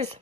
Lovers.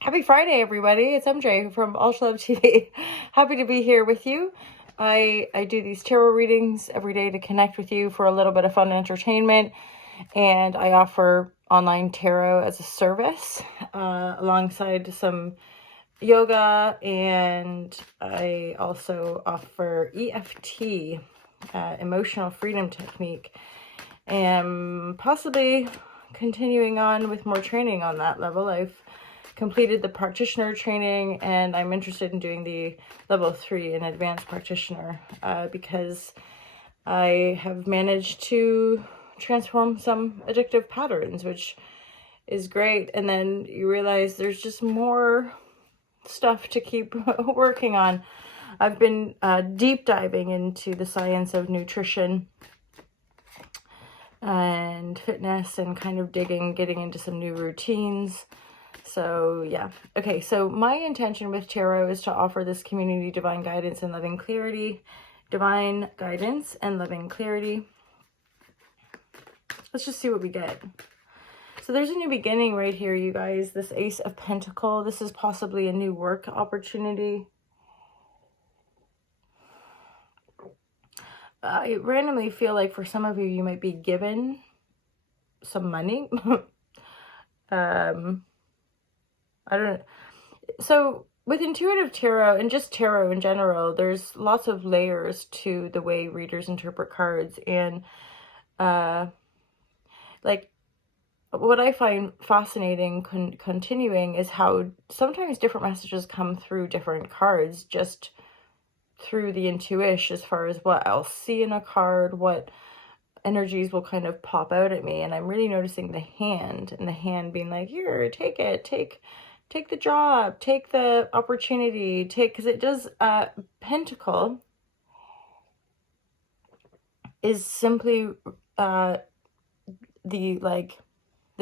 Happy Friday, everybody. It's MJ from Ultra Love TV. Happy to be here with you. I do these tarot readings every day to connect with you for a little bit of fun and entertainment. And I offer online tarot as a service alongside some yoga. And I also offer EFT, emotional freedom technique. And possibly continuing on with more training on that level. I've completed the practitioner training and I'm interested in doing the level 3 in advanced practitioner because I have managed to transform some addictive patterns, which is great. And then you realize there's just more stuff to keep working on. I've been deep diving into the science of nutrition and fitness and kind of getting into some new routines. So yeah. Okay, so my intention with tarot is to offer this community divine guidance and loving clarity. Divine guidance and loving clarity. Let's just see what we get. So there's a new beginning right here, you guys. This Ace of Pentacles. This is possibly a new work opportunity. I randomly feel like for some of you, you might be given some money. I don't know. So with intuitive tarot and just tarot in general, there's lots of layers to the way readers interpret cards. And like what I find fascinating continuing is how sometimes different messages come through different cards, just through the intuition, as far as what I'll see in a card, what energies will kind of pop out at me. And I'm really noticing the hand, and the hand being like, here, take it, take the job, take the opportunity, because it does, Pentacle is simply the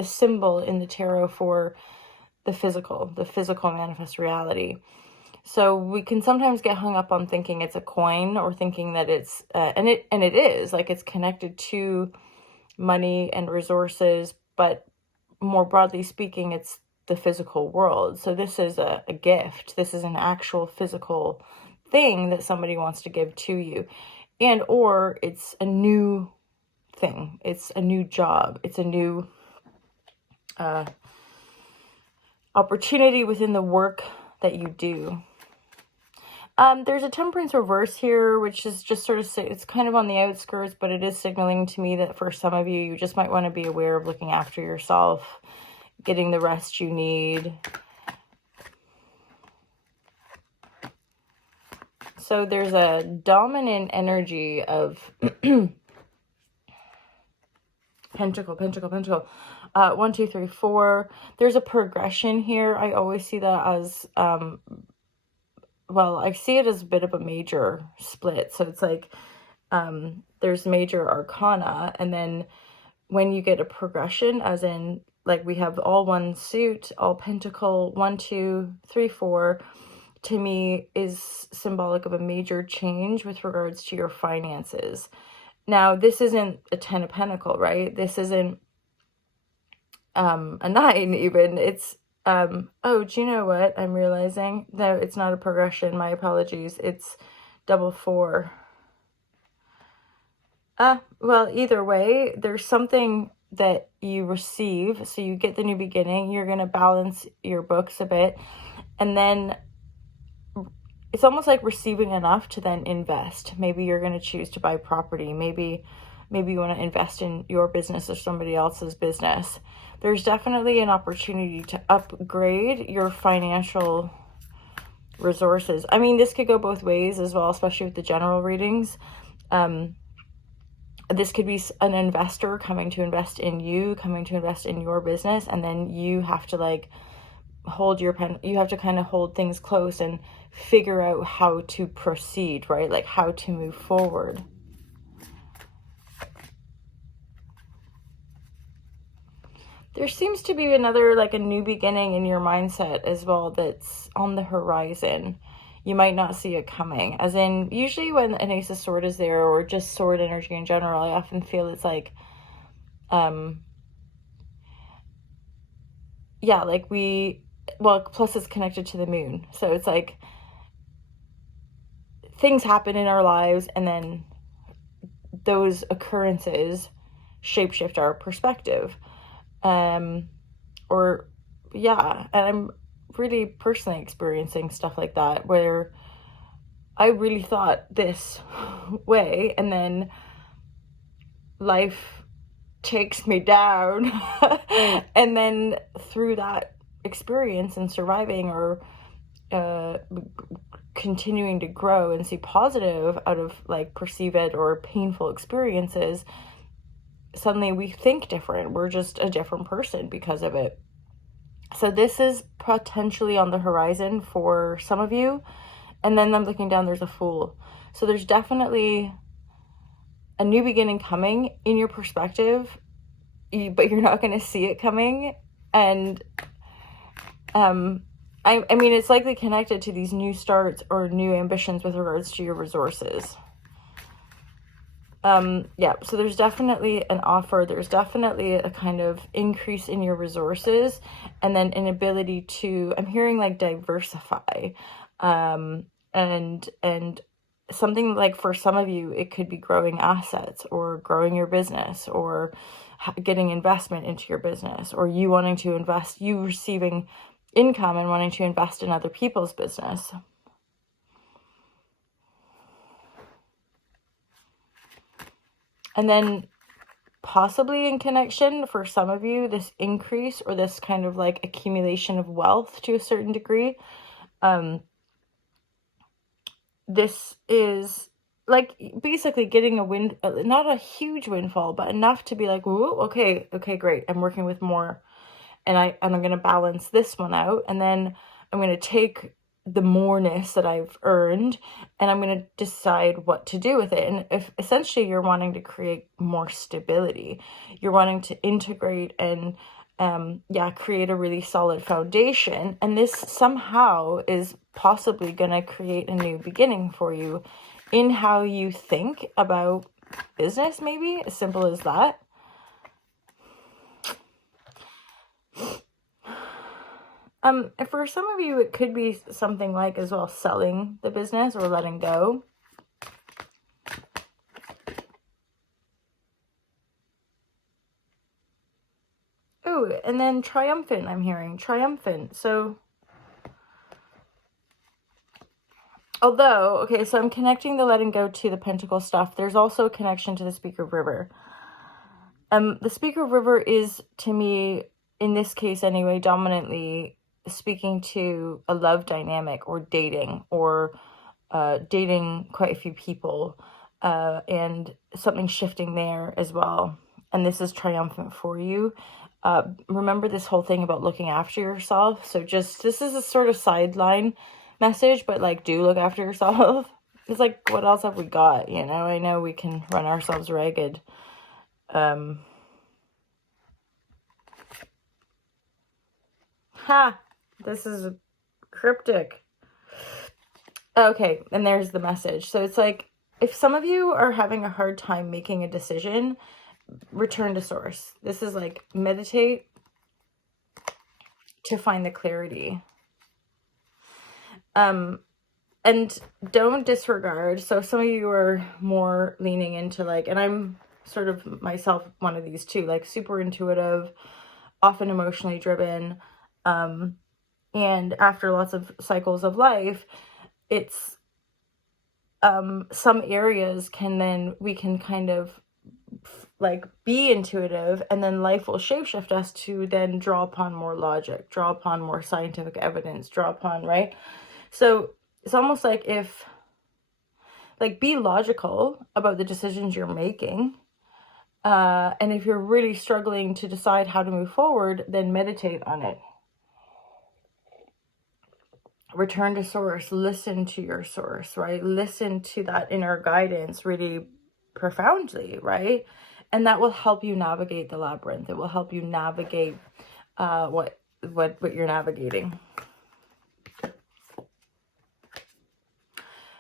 symbol in the tarot for the physical manifest reality. So we can sometimes get hung up on thinking it's a coin, or thinking that it's, and it is, like, it's connected to money and resources, but more broadly speaking, it's the physical world. So this is a gift. This is an actual physical thing that somebody wants to give to you. And, or it's a new thing. It's a new job. It's a new opportunity within the work that you do. There's a Temperance reverse here, which is just sort of, it's kind of on the outskirts, but it is signaling to me that for some of you, you just might want to be aware of looking after yourself, getting the rest you need. So there's a dominant energy of Pentacle. 1, 2, 3, 4. There's a progression here. I always see that as, well, I see it as a bit of a major split. So it's like, there's major arcana, and then when you get a progression, as in, like, we have all one suit, all Pentacle, 1, 2, 3, 4, to me is symbolic of a major change with regards to your finances. Now, this isn't a 10 of Pentacles, right? This isn't a 9 even. It's, oh, do you know what I'm realizing? No, it's not a progression. My apologies. It's double 4. Well, either way, there's something that you receive. So you get the new beginning. You're going to balance your books a bit. And then it's almost like receiving enough to then invest. Maybe you're going to choose to buy property. Maybe you want to invest in your business or somebody else's business. There's definitely an opportunity to upgrade your financial resources. I mean, this could go both ways as well, especially with the general readings. This could be an investor coming to invest in you, coming to invest in your business, and then you have to, like, hold your pen. You have to kind of hold things close and figure out how to proceed, right? Like, how to move forward. There seems to be another, like, a new beginning in your mindset as well that's on the horizon. You might not see it coming. As in, usually when an Ace of Swords is there, or just sword energy in general, I often feel it's like, yeah, like plus it's connected to the moon. So it's like things happen in our lives, and then those occurrences shapeshift our perspective. Or yeah, and I'm really personally experiencing stuff like that, where I really thought this way, and then life takes me down. And then through that experience and surviving, or continuing to grow and see positive out of like perceive it or painful experiences, suddenly we think different. We're just a different person because of it. So this is potentially on the horizon for some of you. And then I'm looking down, there's a Fool. So there's definitely a new beginning coming in your perspective, but you're not going to see it coming. And I mean, it's likely connected to these new starts or new ambitions with regards to your resources. Yeah, so there's definitely an offer. There's definitely a kind of increase in your resources, and then an ability to, I'm hearing like diversify, and something like for some of you, it could be growing assets or growing your business, or getting investment into your business, or you wanting to invest, you receiving income and wanting to invest in other people's business. And then possibly in connection for some of you, this increase or this kind of like accumulation of wealth to a certain degree. This is like basically getting a not a huge windfall, but enough to be like, whoa, okay, great. I'm working with more, and I'm going to balance this one out. And then I'm going to take the moreness that I've earned, and I'm going to decide what to do with it. And if essentially you're wanting to create more stability, you're wanting to integrate and create a really solid foundation. And this somehow is possibly going to create a new beginning for you in how you think about business, maybe as simple as that. For some of you, it could be something like as well selling the business or letting go. Oh, and then triumphant, I'm hearing. Triumphant. So, although, okay, so I'm connecting the letting go to the pentacle stuff. There's also a connection to the Speaker of River. The Speaker of River is, to me, in this case anyway, dominantly speaking to a love dynamic or dating, or dating quite a few people, and something shifting there as well. And this is triumphant for you. Remember this whole thing about looking after yourself. So just, this is a sort of sideline message, but like, do look after yourself. It's like, what else have we got? You know, I know we can run ourselves ragged. This is cryptic. Okay, and there's the message. So it's like, if some of you are having a hard time making a decision, return to source. This is like, meditate to find the clarity. And don't disregard. So some of you are more leaning into like, and I'm sort of myself one of these too, like super intuitive, often emotionally driven. And after lots of cycles of life, it's some areas we can kind of like be intuitive, and then life will shapeshift us to then draw upon more logic, draw upon more scientific evidence, draw upon, right? So it's almost like be logical about the decisions you're making. And if you're really struggling to decide how to move forward, then meditate on it. Return to source, listen to your source, right? Listen to that inner guidance really profoundly, right? And that will help you navigate the labyrinth. It will help you navigate what you're navigating.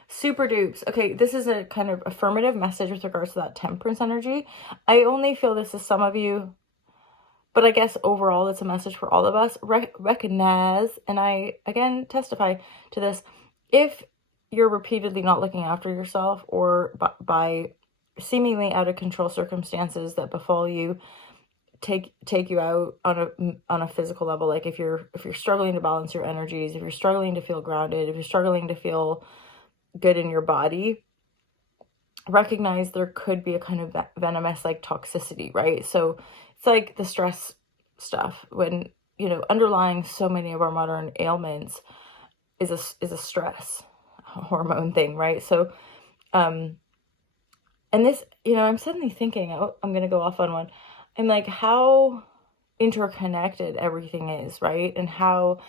Super dupes. Okay, this is a kind of affirmative message with regards to that temperance energy. I only feel this is some of you But I guess overall, it's a message for all of us. Recognize, and I, again, testify to this, if you're repeatedly not looking after yourself, or by seemingly out of control circumstances that befall you, take you out on a physical level, like if you're struggling to balance your energies, if you're struggling to feel grounded, if you're struggling to feel good in your body, recognize there could be a kind of venomous like toxicity, right? So it's like the stress stuff, when, you know, underlying so many of our modern ailments is a stress hormone thing, right? So and this, you know, I'm suddenly thinking, oh, I'm gonna go off on one. I'm like, how interconnected everything is, right? And how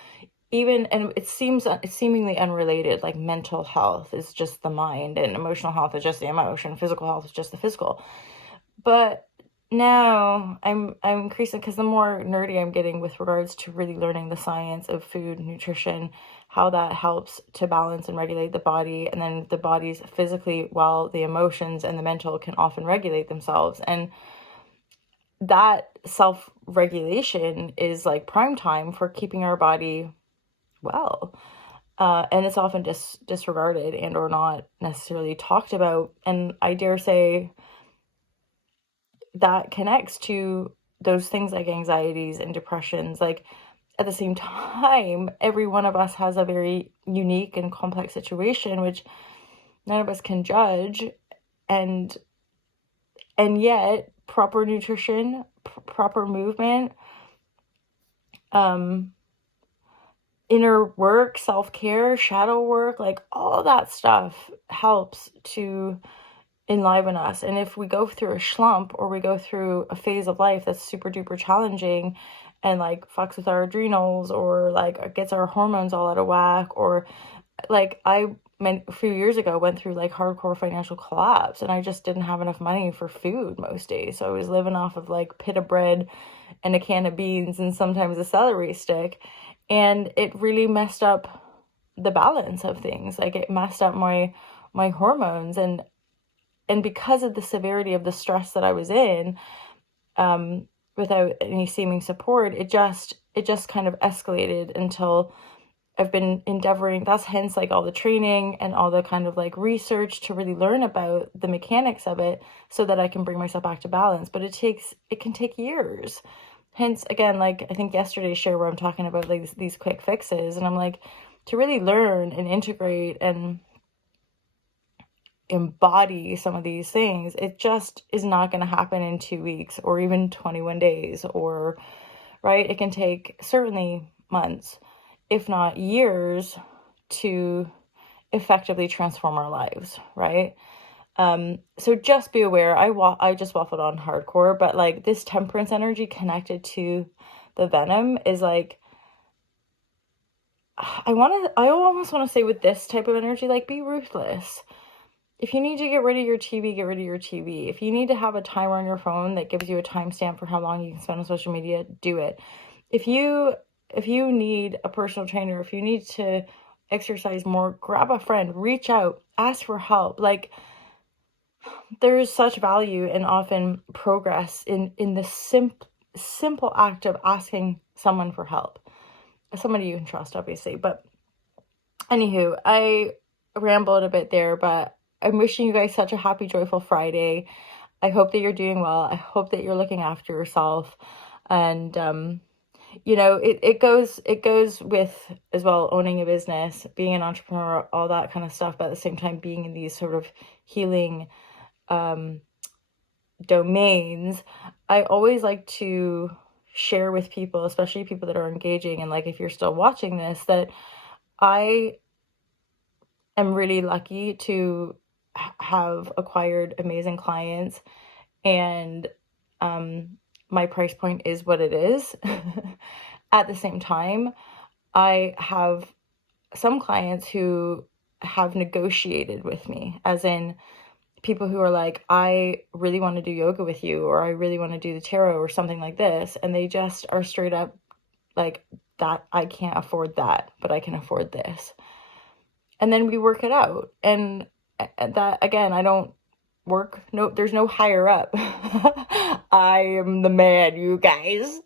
even, and it's seemingly unrelated, like mental health is just the mind, and emotional health is just the emotion, physical health is just the physical. But now I'm increasing, because the more nerdy I'm getting with regards to really learning the science of food, nutrition, how that helps to balance and regulate the body, and then the body's physically, while the emotions and the mental can often regulate themselves. And that self-regulation is like prime time for keeping our body well. And it's often disregarded and or not necessarily talked about. And I dare say that connects to those things like anxieties and depressions. Like, at the same time, every one of us has a very unique and complex situation, which none of us can judge. And yet proper nutrition, proper movement, inner work, self-care, shadow work, like all that stuff helps to enliven us. And if we go through a slump, or we go through a phase of life that's super duper challenging and like fucks with our adrenals, or like gets our hormones all out of whack, or like a few years ago went through like hardcore financial collapse, and I just didn't have enough money for food most days. So I was living off of like pita bread and a can of beans and sometimes a celery stick. And it really messed up the balance of things. Like, it messed up my hormones. And because of the severity of the stress that I was in, without any seeming support, it just kind of escalated until I've been endeavoring. That's hence like all the training and all the kind of like research to really learn about the mechanics of it, so that I can bring myself back to balance. But it can take years. Hence, again, like I think yesterday's share where I'm talking about like these quick fixes, and I'm like, to really learn and integrate and embody some of these things, it just is not going to happen in 2 weeks or even 21 days, or, right? It can take certainly months, if not years, to effectively transform our lives, right? So just be aware. I just waffled on hardcore, but like this temperance energy connected to the venom is like, I almost want to say with this type of energy, like, be ruthless. If you need to get rid of your TV, get rid of your TV. If you need to have a timer on your phone that gives you a timestamp for how long you can spend on social media, do it. If you need a personal trainer, if you need to exercise more, grab a friend, reach out, ask for help. Like, there is such value and often progress in the simple act of asking someone for help. Somebody you can trust, obviously. But anywho, I rambled a bit there, but I'm wishing you guys such a happy, joyful Friday. I hope that you're doing well. I hope that you're looking after yourself. And you know, it goes with as well owning a business, being an entrepreneur, all that kind of stuff, but at the same time being in these sort of healing domains. I always like to share with people, especially people that are engaging, and like if you're still watching this, that I am really lucky to have acquired amazing clients, and my price point is what it is. At the same time, I have some clients who have negotiated with me, as in people who are like, I really want to do yoga with you, or I really want to do the tarot or something like this. And they just are straight up like, that I can't afford that, but I can afford this. And then we work it out. And that, again, I don't work. No, there's no higher up. I am the man, you guys.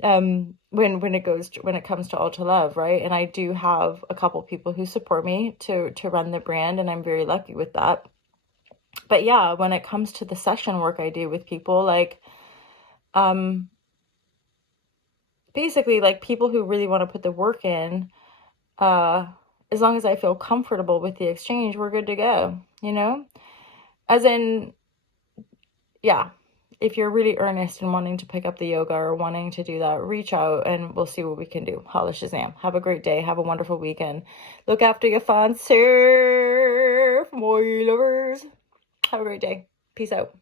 When it comes to Ultra Love, right? And I do have a couple people who support me to run the brand, and I'm very lucky with that. But yeah, when it comes to the session work I do with people, like basically like people who really want to put the work in, as long as I feel comfortable with the exchange, we're good to go, you know? As in, yeah, if you're really earnest and wanting to pick up the yoga or wanting to do that, reach out and we'll see what we can do. Holla Shazam. Have a great day. Have a wonderful weekend. Look after your fun surf, my lovers. Have a great day. Peace out.